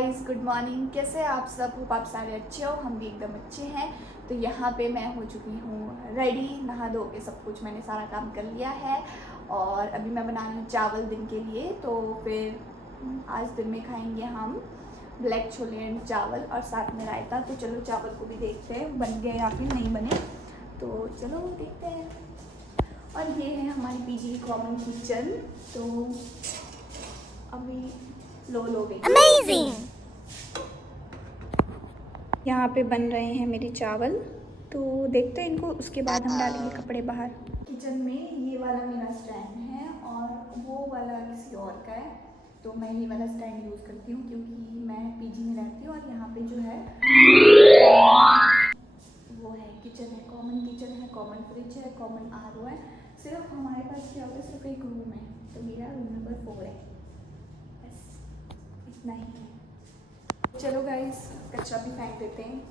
Guys, good morning. कैसे हैं आप सब? होप आप सारे अच्छे हो, हम भी एकदम अच्छे हैं। तो यहाँ पे मैं हो चुकी हूँ रेडी, नहा धो के सब कुछ मैंने सारा काम कर लिया है। और अभी मैं बना रही हूँ चावल दिन के लिए। तो फिर आज दिन में खाएंगे हम ब्लैक छोले एंड चावल और साथ में रायता। तो चलो चावल को भी देखते हैं बन गए या फिर नहीं बने, तो चलो देखते हैं। और ये है हमारी पीजी कॉमन किचन। तो अभी लो गई अमेजिंग। यहाँ पे बन रहे हैं मेरे चावल, तो देखते हैं इनको, उसके बाद हम डालेंगे कपड़े बाहर। किचन में ये वाला मेरा स्टैंड है और वो वाला किसी और का है। तो मैं ये वाला स्टैंड यूज़ करती हूँ क्योंकि मैं पीजी में रहती हूँ। और यहाँ पे जो है वो है किचन है, कॉमन किचन है, कॉमन फ्रिज है, कॉमन आरओ है। सिर्फ हमारे पास क्या होगा, सिर्फ एक रूम है। तो मेरा रूम नंबर 4 है, बस इतना ही है। चलो गाइस, कचरा भी फेंक देते हैं,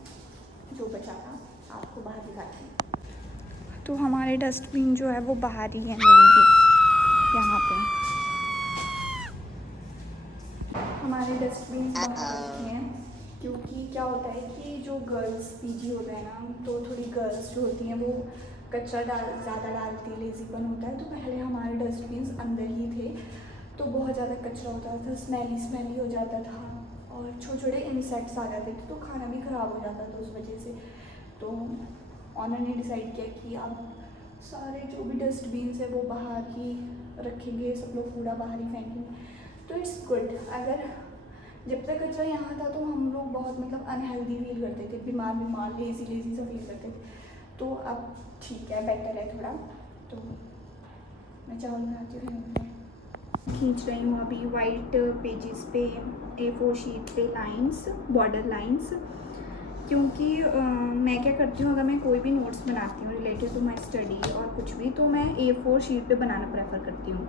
जो बचा था आपको बाहर दिखाते हैं। तो हमारे डस्टबिन जो है वो बाहर ही है मेनली। यहाँ पे हमारे डस्टबिन बाहर रखे हैं क्योंकि क्या होता है कि जो गर्ल्स पीजी होता है ना, तो थोड़ी गर्ल्स जो होती हैं वो कचरा ज़्यादा डालती है, लेजीपन होता है। तो पहले हमारे डस्टबिन अंदर ही थे, तो बहुत ज़्यादा कचरा होता था, स्मेली हो जाता था और छोटे छोटे इंसेक्ट्स आ जाते थे, तो खाना भी ख़राब हो जाता था उस वजह से। तो ऑनर ने डिसाइड किया कि अब सारे जो भी डस्टबिन है वो बाहर ही रखेंगे, सब लोग कूड़ा बाहर ही फेंकेंगे। तो इट्स गुड। अगर जब तक कचरा यहाँ था तो हम लोग बहुत मतलब अनहेल्दी फील करते थे, बीमार लेजी सा फील करते थे। तो अब ठीक है, बेटर है थोड़ा। तो मैं चावल बनाती हूँ, खींच रही हूँ अभी वाइट पेजेस पे, A4 शीट पे लाइंस, बॉर्डर लाइंस। क्योंकि मैं क्या करती हूँ, अगर मैं कोई भी नोट्स बनाती हूँ रिलेटेड टू माय स्टडी और कुछ भी, तो मैं A4 शीट पे बनाना प्रेफर करती हूँ।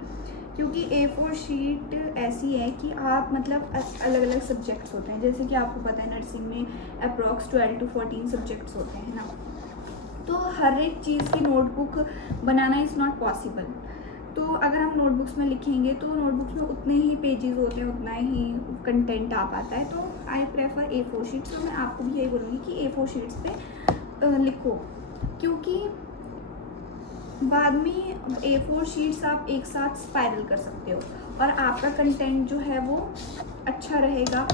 क्योंकि A4 शीट ऐसी है कि आप मतलब अलग अलग सब्जेक्ट्स होते हैं, जैसे कि आपको पता है नर्सिंग में अप्रॉक्स 12 to 14 सब्जेक्ट्स होते हैं ना। तो हर एक चीज़ की notebook banana is not possible. तो अगर हम नोटबुक्स में लिखेंगे तो नोटबुक्स में उतने ही पेजेस होते हैं, उतना ही कंटेंट आ पाता है। तो आई प्रेफर A4 शीट्स। तो मैं आपको भी यही बोलूँगी कि A4 शीट्स पे लिखो, क्योंकि बाद में A4 शीट्स आप एक साथ स्पाइरल कर सकते हो और आपका कंटेंट जो है वो अच्छा रहेगा।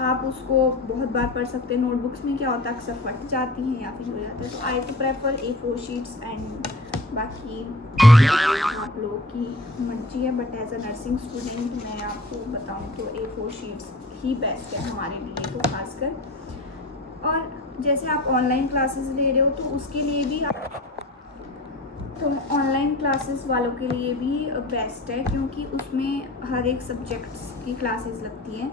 आप उसको बहुत बार पढ़ सकते हैं। नोटबुक्स में क्या होता है, अक्सर फट जाती हैं या फिर हो जाता है। तो आई तो प्रेफर A4 शीट्स एंड बाकी आप लोगों की मर्जी है। But as a nursing student मैं आपको बताऊं तो A4 शीट्स ही बेस्ट है हमारे लिए, तो खासकर। और जैसे आप ऑनलाइन क्लासेस ले रहे हो तो उसके लिए भी, तो ऑनलाइन क्लासेस वालों के लिए भी बेस्ट है, क्योंकि उसमें हर एक सब्जेक्ट्स की क्लासेस लगती हैं।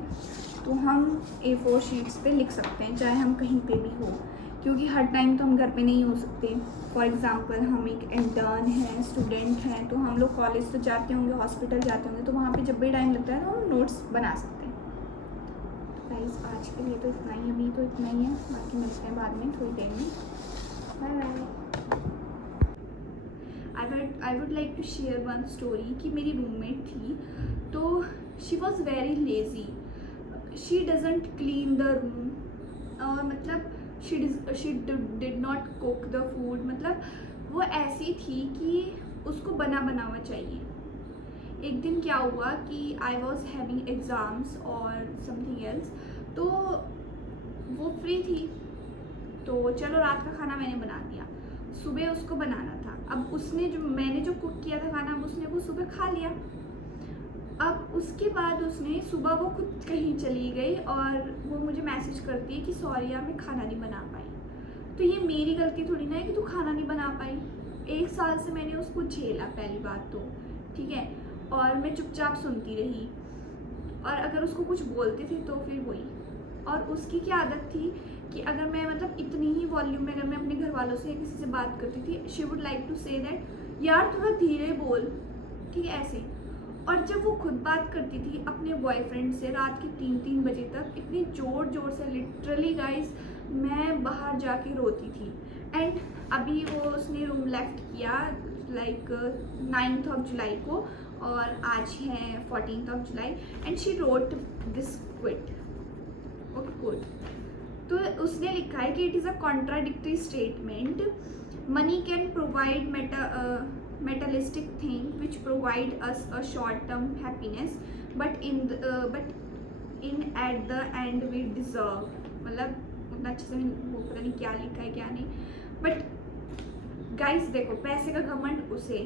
तो हम A4 शीट्स पे लिख सकते हैं, चाहे हम कहीं पे भी हो, क्योंकि हर टाइम तो हम घर पे नहीं हो सकते। फॉर एग्ज़ाम्पल हम एक इंटर्न हैं, स्टूडेंट हैं, तो हम लोग कॉलेज तो जाते होंगे, हॉस्पिटल जाते होंगे, तो वहाँ पे जब भी टाइम लगता है तो हम नोट्स बना सकते हैं। तो गाइस, आज के लिए तो इतना ही, अभी तो इतना ही है, बाकी मिलते हैं बाद में थोड़ी देर में। Bye bye. I would like to share one story कि मेरी रूममेट थी, तो she was very lazy. She doesn't clean the room, और मतलब she did not cook the food. मतलब वो ऐसी थी कि उसको बना हुआ चाहिए। एक दिन क्या हुआ कि आई वॉज हैविंग एग्ज़ाम्स और समथिंग एल्स, तो वो फ्री थी, तो चलो रात का खाना मैंने बना दिया। सुबह उसको बनाना था। अब उसने मैंने जो कुक किया था खाना, अब उसने वो सुबह खा लिया। अब उसके बाद उसने सुबह वो खुद कहीं चली गई और वो मुझे मैसेज करती है कि सॉरी यार, मैं खाना नहीं बना पाई। तो ये मेरी गलती थोड़ी ना है कि तू खाना नहीं बना पाई। 1 साल से मैंने उसको झेला, पहली बात तो ठीक है, और मैं चुपचाप सुनती रही। और अगर उसको कुछ बोलते थे तो फिर वही। और उसकी क्या आदत थी कि अगर मैं मतलब इतनी ही वॉल्यूम में अगर मैं अपने घर वालों से या किसी से बात करती थी, she would like to say that यार थोड़ा धीरे बोल, ठीक है, ऐसे। और जब वो खुद बात करती थी अपने बॉयफ्रेंड से रात के 3 बजे तक, इतनी ज़ोर से, लिटरली गाइस मैं बाहर जाके रोती थी। एंड अभी वो उसने रूम लेफ्ट किया लाइक 9th of July को, और आज है 14th of July, and she wrote this quit. उसने लिखा है कि it is a contradictory statement. Money can provide materialistic thing which provide us a short term happiness, but in at the end we deserve. मतलब उतना अच्छे से वो पता नहीं क्या लिखा है क्या नहीं. बट गाइस देखो, पैसे का घमंड उसे,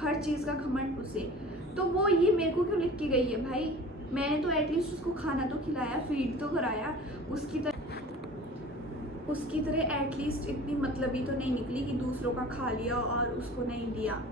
हर चीज़ का घमंड उसे, तो वो ये मेरे को क्यों लिख के गई है भाई? मैंने तो एटलीस्ट उसको खाना तो खिलाया, फीड तो कराया, उसकी तरह एटलीस्ट इतनी मतलबी तो नहीं निकली कि दूसरों का खा लिया और उसको नहीं दिया.